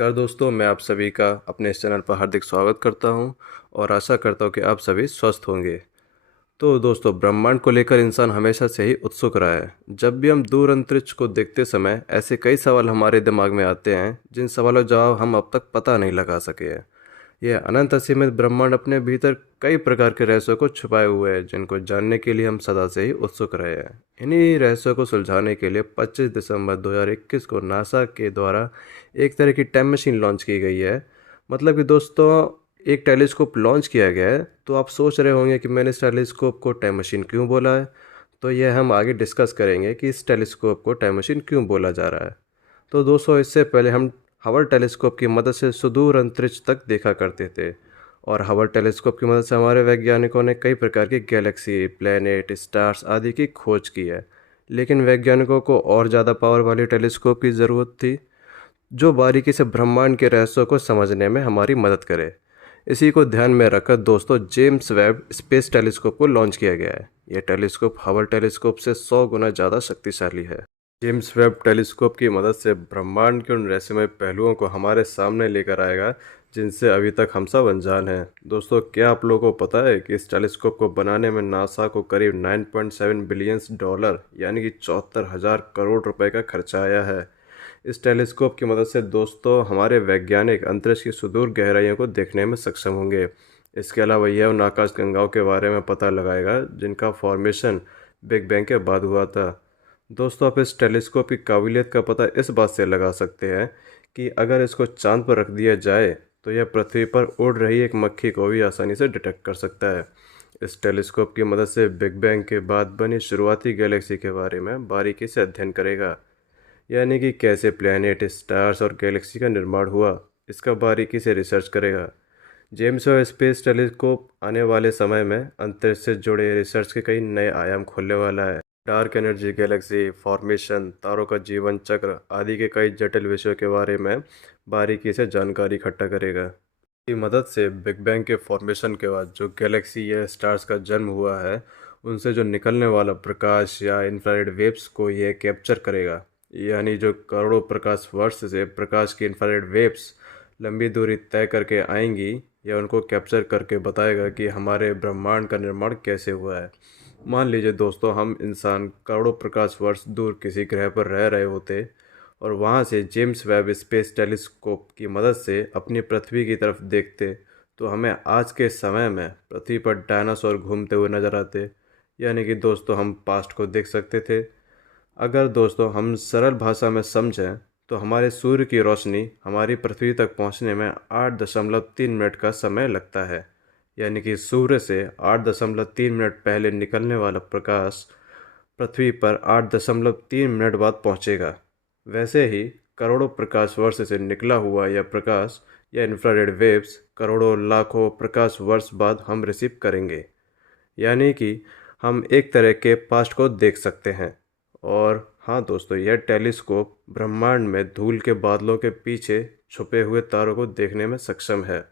नमस्कार दोस्तों, मैं आप सभी का अपने इस चैनल पर हार्दिक स्वागत करता हूं और आशा करता हूं कि आप सभी स्वस्थ होंगे। तो दोस्तों, ब्रह्मांड को लेकर इंसान हमेशा से ही उत्सुक रहा है। जब भी हम दूर अंतरिक्ष को देखते समय ऐसे कई सवाल हमारे दिमाग में आते हैं जिन सवालों का जवाब हम अब तक पता नहीं लगा सके हैं। यह अनंत असीमित ब्रह्मांड अपने भीतर कई प्रकार के रहस्यों को छुपाए हुए है जिनको जानने के लिए हम सदा से ही उत्सुक रहे हैं। इन्हीं रहस्यों को सुलझाने के लिए 25 दिसंबर 2021 को नासा के द्वारा एक तरह की टाइम मशीन लॉन्च की गई है। मतलब कि दोस्तों, एक टेलीस्कोप लॉन्च किया गया है। तो आप सोच रहे होंगे कि मैंने इस टेलीस्कोप को टाइम मशीन क्यों बोला है। तो यह हम आगे डिस्कस करेंगे कि इस टेलीस्कोप को टाइम मशीन क्यों बोला जा रहा है। तो दोस्तों, इससे पहले हम हबल टेलीस्कोप की मदद से सुदूर अंतरिक्ष तक देखा करते थे और हबल टेलीस्कोप की मदद से हमारे वैज्ञानिकों ने कई प्रकार की गैलेक्सी, प्लैनेट, स्टार्स आदि की खोज की है। लेकिन वैज्ञानिकों को और ज़्यादा पावर वाली टेलीस्कोप की ज़रूरत थी जो बारीकी से ब्रह्मांड के रहस्यों को समझने में हमारी मदद करे। इसी को ध्यान में रखकर दोस्तों, जेम्स वेब स्पेस टेलीस्कोप को लॉन्च किया गया है। यह टेलीस्कोप हबल टेलीस्कोप से 100 गुना ज़्यादा शक्तिशाली है। जेम्स वेब टेलीस्कोप की मदद से ब्रह्मांड के उन रहस्यमय पहलुओं को हमारे सामने लेकर आएगा जिनसे अभी तक हम सब अनजान हैं। दोस्तों, क्या आप लोगों को पता है कि इस टेलीस्कोप को बनाने में नासा को करीब 9.7 बिलियन डॉलर यानी कि 74,000 करोड़ रुपए का खर्चा आया है। इस टेलीस्कोप की मदद से दोस्तों, हमारे वैज्ञानिक अंतरिक्ष की सुदूर गहराइयों को देखने में सक्षम होंगे। इसके अलावा यह उन आकाशगंगाओं के बारे में पता लगाएगा जिनका फॉर्मेशन बिग बैंग के बाद हुआ था। दोस्तों, आप इस टेलीस्कोप की काबिलियत का पता इस बात से लगा सकते हैं कि अगर इसको चांद पर रख दिया जाए तो यह पृथ्वी पर उड़ रही एक मक्खी को भी आसानी से डिटेक्ट कर सकता है। इस टेलीस्कोप की मदद से बिग बैंग के बाद बनी शुरुआती गैलेक्सी के बारे में बारीकी से अध्ययन करेगा, यानी कि कैसे प्लैनेट, स्टार्स और गैलेक्सी का निर्माण हुआ, इसका बारीकी से रिसर्च करेगा। जेम्स वेब स्पेस टेलीस्कोप आने वाले समय में अंतरिक्ष से जुड़े रिसर्च के कई नए आयाम खोलने वाला है। डार्क एनर्जी, गैलेक्सी फॉर्मेशन, तारों का जीवन चक्र आदि के कई जटिल विषयों के बारे में बारीकी से जानकारी इकट्ठा करेगा। की मदद से बिग बैंग के फॉर्मेशन के बाद जो गैलेक्सी या स्टार्स का जन्म हुआ है उनसे जो निकलने वाला प्रकाश या इंफ्रारेड वेव्स को यह कैप्चर करेगा, यानी जो करोड़ों प्रकाश वर्ष से प्रकाश की इंफ्रारेड वेव्स लंबी दूरी तय करके आएंगी, या उनको कैप्चर करके बताएगा कि हमारे ब्रह्मांड का निर्माण कैसे हुआ है। मान लीजिए दोस्तों, हम इंसान करोड़ों प्रकाश वर्ष दूर किसी ग्रह पर रह रहे होते और वहाँ से जेम्स वेब स्पेस टेलीस्कोप की मदद से अपनी पृथ्वी की तरफ देखते तो हमें आज के समय में पृथ्वी पर डायनासोर घूमते हुए नजर आते, यानी कि दोस्तों हम पास्ट को देख सकते थे। अगर दोस्तों हम सरल भाषा में समझें तो हमारे सूर्य की रोशनी हमारी पृथ्वी तक पहुंचने में 8.3 मिनट का समय लगता है, यानी कि सूर्य से 8.3 मिनट पहले निकलने वाला प्रकाश पृथ्वी पर 8.3 मिनट बाद पहुंचेगा। वैसे ही करोड़ों प्रकाश वर्ष से निकला हुआ यह प्रकाश या इंफ्रारेड वेव्स करोड़ों लाखों प्रकाश वर्ष बाद हम रिसीव करेंगे, यानी कि हम एक तरह के पास्ट को देख सकते हैं। और हाँ दोस्तों, यह टेलीस्कोप ब्रह्मांड में धूल के बादलों के पीछे छुपे हुए तारों को देखने में सक्षम है।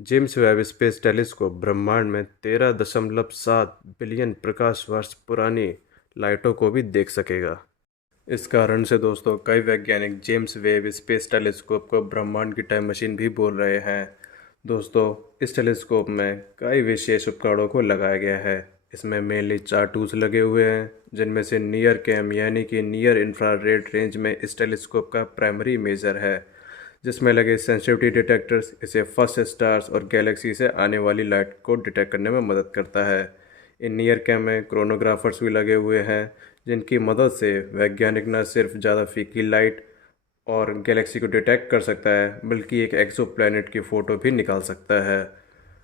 जेम्स वेब स्पेस टेलीस्कोप ब्रह्मांड में 13.7 बिलियन प्रकाश वर्ष पुरानी लाइटों को भी देख सकेगा। इस कारण से दोस्तों, कई वैज्ञानिक जेम्स वेब स्पेस टेलीस्कोप को ब्रह्मांड की टाइम मशीन भी बोल रहे हैं। दोस्तों, इस टेलीस्कोप में कई विशेष उपकरणों को लगाया गया है। इसमें मेनली 4 टूल्स लगे हुए हैं, जिनमें से नियर कैम यानी कि नियर इंफ्रारेड रेंज में इस टेलीस्कोप का प्राइमरी मेजर है, जिसमें लगे सेंसिटिविटी डिटेक्टर्स इसे फर्स्ट स्टार्स और गैलेक्सी से आने वाली लाइट को डिटेक्ट करने में मदद करता है। इन नियर कैम में क्रोनोग्राफर्स भी लगे हुए हैं, जिनकी मदद से वैज्ञानिक न सिर्फ ज़्यादा फीकी लाइट और गैलेक्सी को डिटेक्ट कर सकता है, बल्कि एक एक्सोप्लैनेट की फ़ोटो भी निकाल सकता है।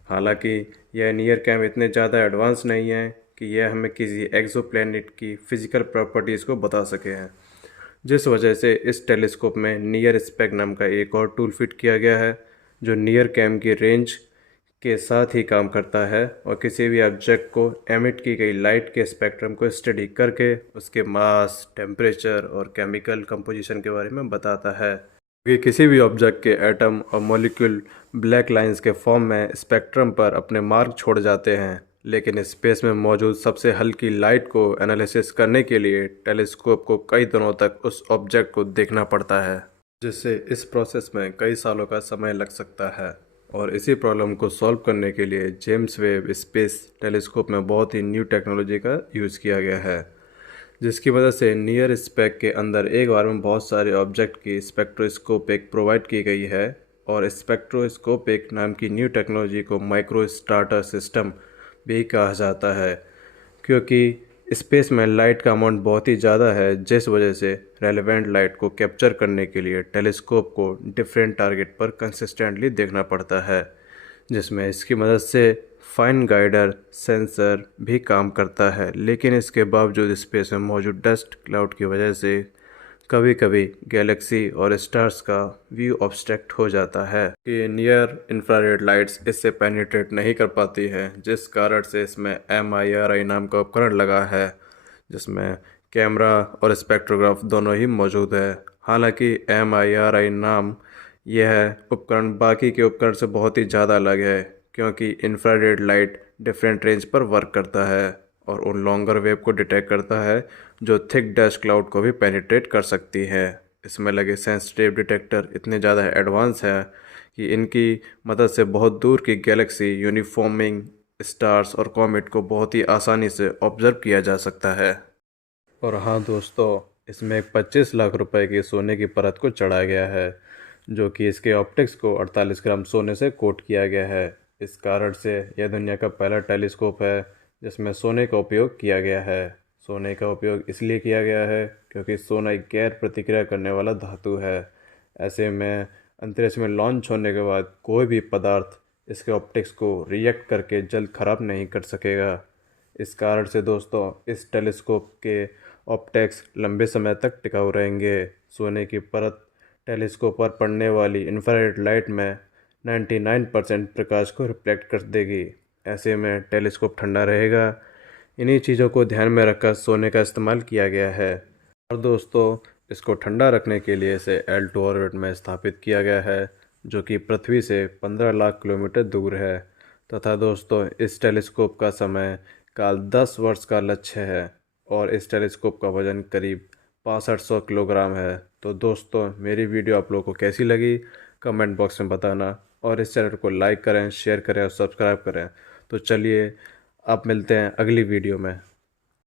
हालांकि यह नियर कैम इतने ज़्यादा एडवांस नहीं है कि यह हमें किसी एक्सोप्लैनेट की फ़िज़िकल प्रॉपर्टीज़ को बता सके हैं, जिस वजह से इस टेलीस्कोप में नियर स्पेक नाम का एक और टूल फिट किया गया है, जो नियर कैम की रेंज के साथ ही काम करता है और किसी भी ऑब्जेक्ट को एमिट की गई लाइट के स्पेक्ट्रम को स्टडी करके उसके मास, टेम्परेचर और केमिकल कंपोजिशन के बारे में बताता है। कि किसी भी ऑब्जेक्ट के एटम और मॉलिक्यूल ब्लैक लाइंस के फॉर्म में स्पेक्ट्रम पर अपने मार्क छोड़ जाते हैं, लेकिन स्पेस में मौजूद सबसे हल्की लाइट को एनालिसिस करने के लिए टेलीस्कोप को कई दिनों तक उस ऑब्जेक्ट को देखना पड़ता है। जिससे इस प्रोसेस में कई सालों का समय लग सकता है। और इसी प्रॉब्लम को सॉल्व करने के लिए जेम्स वेब स्पेस टेलीस्कोप में बहुत ही न्यू टेक्नोलॉजी का यूज़ किया गया है, जिसकी मदद से नियर स्पेक के अंदर एक बार में बहुत सारे ऑब्जेक्ट की स्पेक्ट्रोस्कोप एक प्रोवाइड की गई है। और स्पेक्ट्रोस्कोप एक नाम की न्यू टेक्नोलॉजी को माइक्रो स्टार्टर सिस्टम भी कहा जाता है, क्योंकि स्पेस में लाइट का अमाउंट बहुत ही ज़्यादा है, जिस वजह से रेलेवेंट लाइट को कैप्चर करने के लिए टेलीस्कोप को डिफरेंट टारगेट पर कंसिस्टेंटली देखना पड़ता है, जिसमें इसकी मदद से फाइन गाइडर सेंसर भी काम करता है। लेकिन इसके बावजूद स्पेस में मौजूद डस्ट क्लाउड की वजह से कभी कभी गैलेक्सी और स्टार्स का व्यू ऑब्स्ट्रैक्ट हो जाता है कि नियर इंफ्रारेड लाइट्स इससे पेनिट्रेट नहीं कर पाती है, जिस कारण से इसमें MIRI नाम का उपकरण लगा है, जिसमें कैमरा और स्पेक्ट्रोग्राफ दोनों ही मौजूद है। हालांकि MIRI नाम यह उपकरण बाकी के उपकरण से बहुत ही ज़्यादा अलग है, क्योंकि इंफ्रारेड लाइट डिफरेंट रेंज पर वर्क करता है और उन लॉन्गर वेव को डिटेक्ट करता है जो थिक डस्ट क्लाउड को भी पेनिट्रेट कर सकती है। इसमें लगे सेंसिटिव डिटेक्टर इतने ज़्यादा एडवांस हैं कि इनकी मदद से बहुत दूर की गैलेक्सी, यूनिफॉर्मिंग स्टार्स और कॉमेट को बहुत ही आसानी से ऑब्जर्व किया जा सकता है। और हाँ दोस्तों, इसमें एक 25 लाख रुपए की सोने की परत को चढ़ाया गया है, जो कि इसके ऑप्टिक्स को 48 ग्राम सोने से कोट किया गया है। इस कारण से यह दुनिया का पहला टेलीस्कोप है जिसमें सोने का उपयोग किया गया है। सोने का उपयोग इसलिए किया गया है क्योंकि सोना एक गैर प्रतिक्रिया करने वाला धातु है। ऐसे में अंतरिक्ष में लॉन्च होने के बाद कोई भी पदार्थ इसके ऑप्टिक्स को रिएक्ट करके जल्द खराब नहीं कर सकेगा। इस कारण से दोस्तों, इस टेलीस्कोप के ऑप्टिक्स लंबे समय तक टिकाऊ रहेंगे। सोने की परत टेलीस्कोप पर पड़ने वाली इंफ्रारेड लाइट में 99% प्रकाश को रिफ्लेक्ट कर देगी। ऐसे में टेलीस्कोप ठंडा रहेगा। इन्हीं चीज़ों को ध्यान में रखकर सोने का इस्तेमाल किया गया है। और दोस्तों, इसको ठंडा रखने के लिए इसे L2 ऑर्बिट में स्थापित किया गया है, जो कि पृथ्वी से 15 लाख किलोमीटर दूर है। तथा दोस्तों, इस टेलीस्कोप का समय काल 10 वर्ष का लक्ष्य है और इस टेलीस्कोप का वजन करीब 6500 किलोग्राम है। तो दोस्तों, मेरी वीडियो आप लोगों को कैसी लगी कमेंट बॉक्स में बताना, और इस चैनल को लाइक करें, शेयर करें और सब्सक्राइब करें। तो चलिए, आप मिलते हैं अगली वीडियो में।